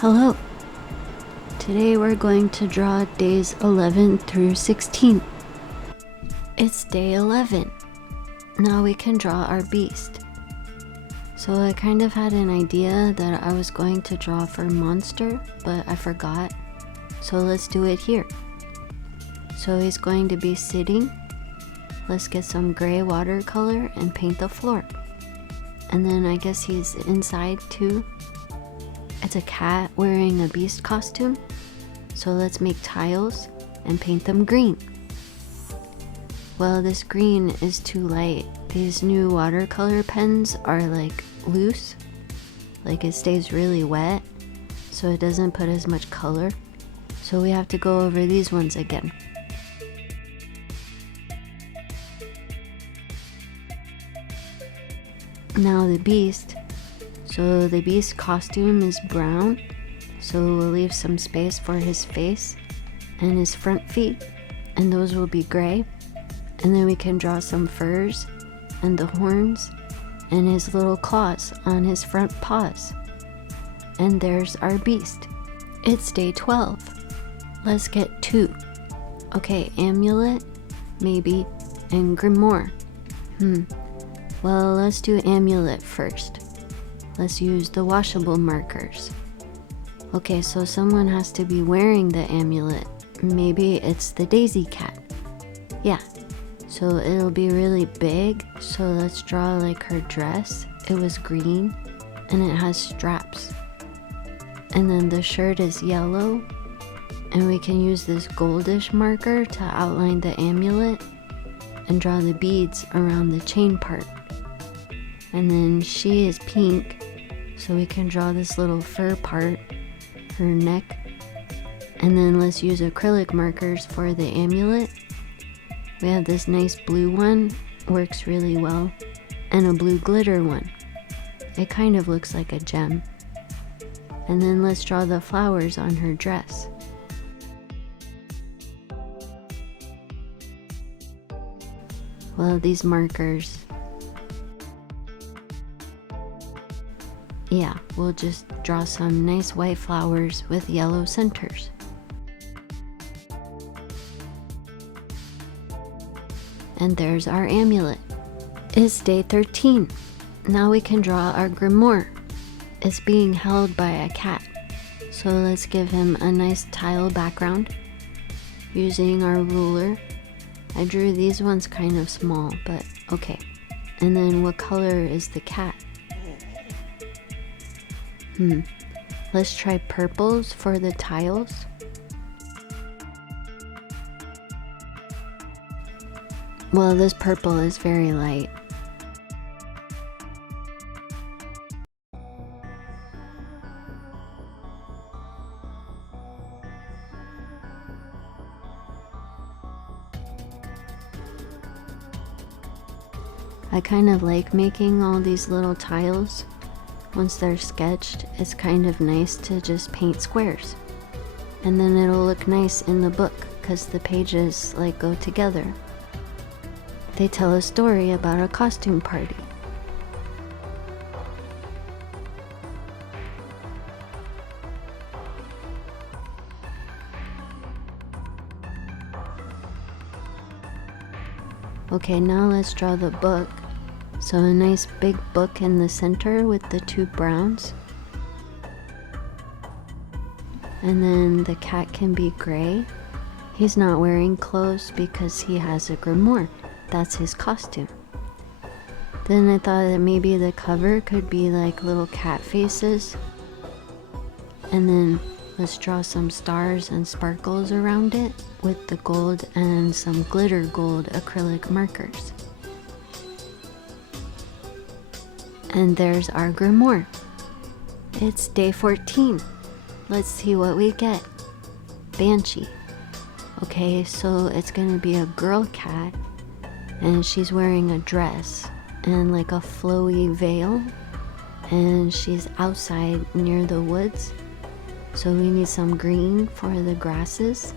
Hello! Today we're going to draw days 11 through 16. It's day 11. Now we can draw our beast. So I kind of had an idea that I was going to draw for monster, but I forgot. So let's do it here. So he's going to be sitting. Let's get some gray watercolor and paint the floor. And then I guess he's inside too. It's a cat wearing a beast costume. So let's make tiles and paint them green. Well, this green is too light. These new watercolor pens are like loose. Like it stays really wet, so it doesn't put as much color. So we have to go over these ones again. Now the beast. So the beast costume is brown, so we'll leave some space for his face and his front feet, and those will be gray. And then we can draw some furs and the horns and his little claws on his front paws. And there's our beast. It's day 12. Let's get 2. Okay, amulet, maybe, and grimoire. Well, let's do amulet first. Let's use the washable markers. Okay, so someone has to be wearing the amulet. Maybe it's the daisy cat. Yeah, so it'll be really big. So let's draw like her dress. It was green and it has straps. And then the shirt is yellow. And we can use this goldish marker to outline the amulet and draw the beads around the chain part. And then she is pink. So we can draw this little fur part, her neck. And then let's use acrylic markers for the amulet. We have this nice blue one, works really well, and a blue glitter one. It kind of looks like a gem. And then let's draw the flowers on her dress. Well, these markers, yeah, we'll just draw some nice white flowers with yellow centers. And there's our amulet. It's day 13. Now we can draw our grimoire. It's being held by a cat. So let's give him a nice tile background using our ruler. I drew these ones kind of small, but okay. And then what color is the cat? Let's try purples for the tiles. Well, this purple is very light. I kind of like making all these little tiles. Once they're sketched, it's kind of nice to just paint squares. And then it'll look nice in the book because the pages like go together. They tell a story about a costume party. Okay, now let's draw the book. So a nice big book in the center with the 2 browns. And then the cat can be gray. He's not wearing clothes because he has a grimoire. That's his costume. Then I thought that maybe the cover could be like little cat faces. And then let's draw some stars and sparkles around it with the gold and some glitter gold acrylic markers. And there's our grimoire. It's day 14. Let's see what we get. Banshee. Okay, so it's gonna be a girl cat, and she's wearing a dress and like a flowy veil, and she's outside near the woods. So we need some green for the grasses,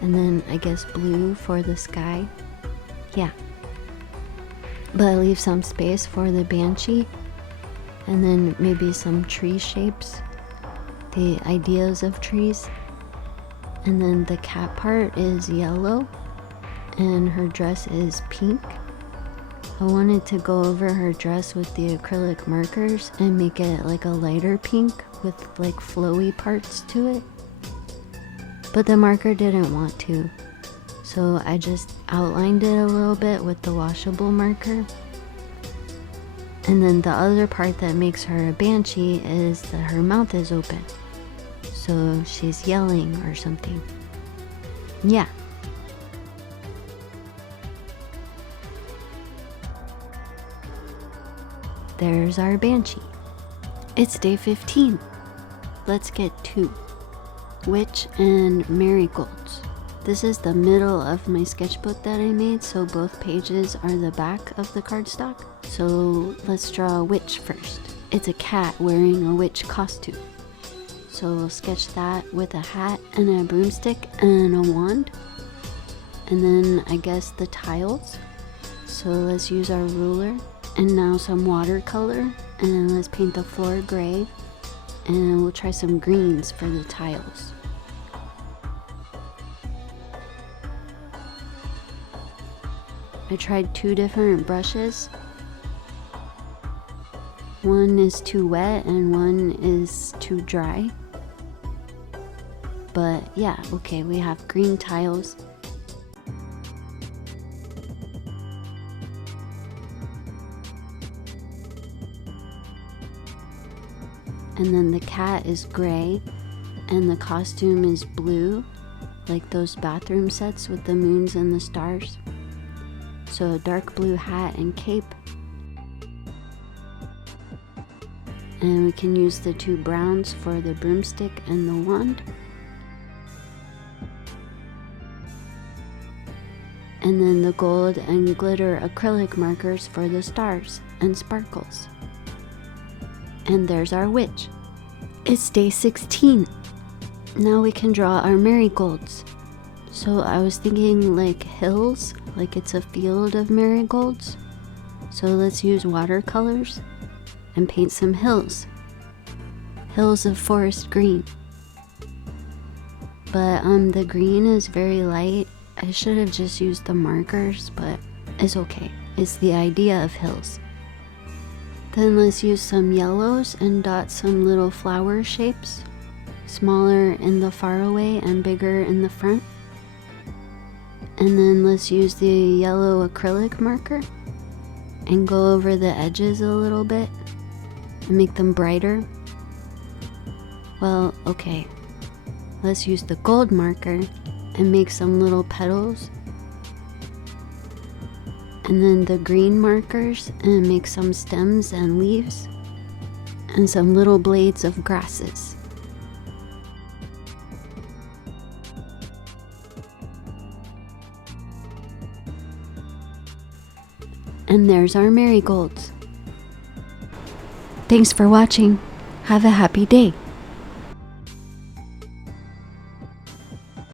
and then I guess blue for the sky. Yeah. But leave some space for the banshee, and then maybe some tree shapes. the ideas of trees. And then the cat part is yellow and her dress is pink. I wanted to go over her dress with the acrylic markers and make it like a lighter pink with like flowy parts to it. But the marker didn't want to, so I just outlined it a little bit with the washable marker. And then the other part that makes her a banshee is that her mouth is open. So she's yelling or something. Yeah. There's our banshee. It's day 15. Let's get to witch and marigolds. This is the middle of my sketchbook that I made, so both pages are the back of the cardstock. So let's draw a witch first. It's a cat wearing a witch costume. So we'll sketch that with a hat and a broomstick and a wand. And then I guess the tiles. So let's use our ruler. And now some watercolor, and let's paint the floor gray, and we'll try some greens for the tiles. I tried 2 different brushes. One is too wet and one is too dry. But yeah, okay, we have green tiles. And then the cat is gray and the costume is blue, like those bathroom sets with the moons and the stars. So a dark blue hat and cape. And we can use the 2 browns for the broomstick and the wand. And then the gold and glitter acrylic markers for the stars and sparkles. And there's our witch. It's day 16. Now we can draw our marigolds. So I was thinking like hills, like it's a field of marigolds. So let's use watercolors and paint some hills. Hills of forest green. But the green is very light. I should have just used the markers, but it's okay. It's the idea of hills. Then let's use some yellows and dot some little flower shapes, smaller in the far away and bigger in the front. And then let's use the yellow acrylic marker and go over the edges a little bit and make them brighter. Well, okay, let's use the gold marker and make some little petals. And then the green markers and make some stems and leaves and some little blades of grasses. And there's our marigolds. Thanks for watching. Have a happy day.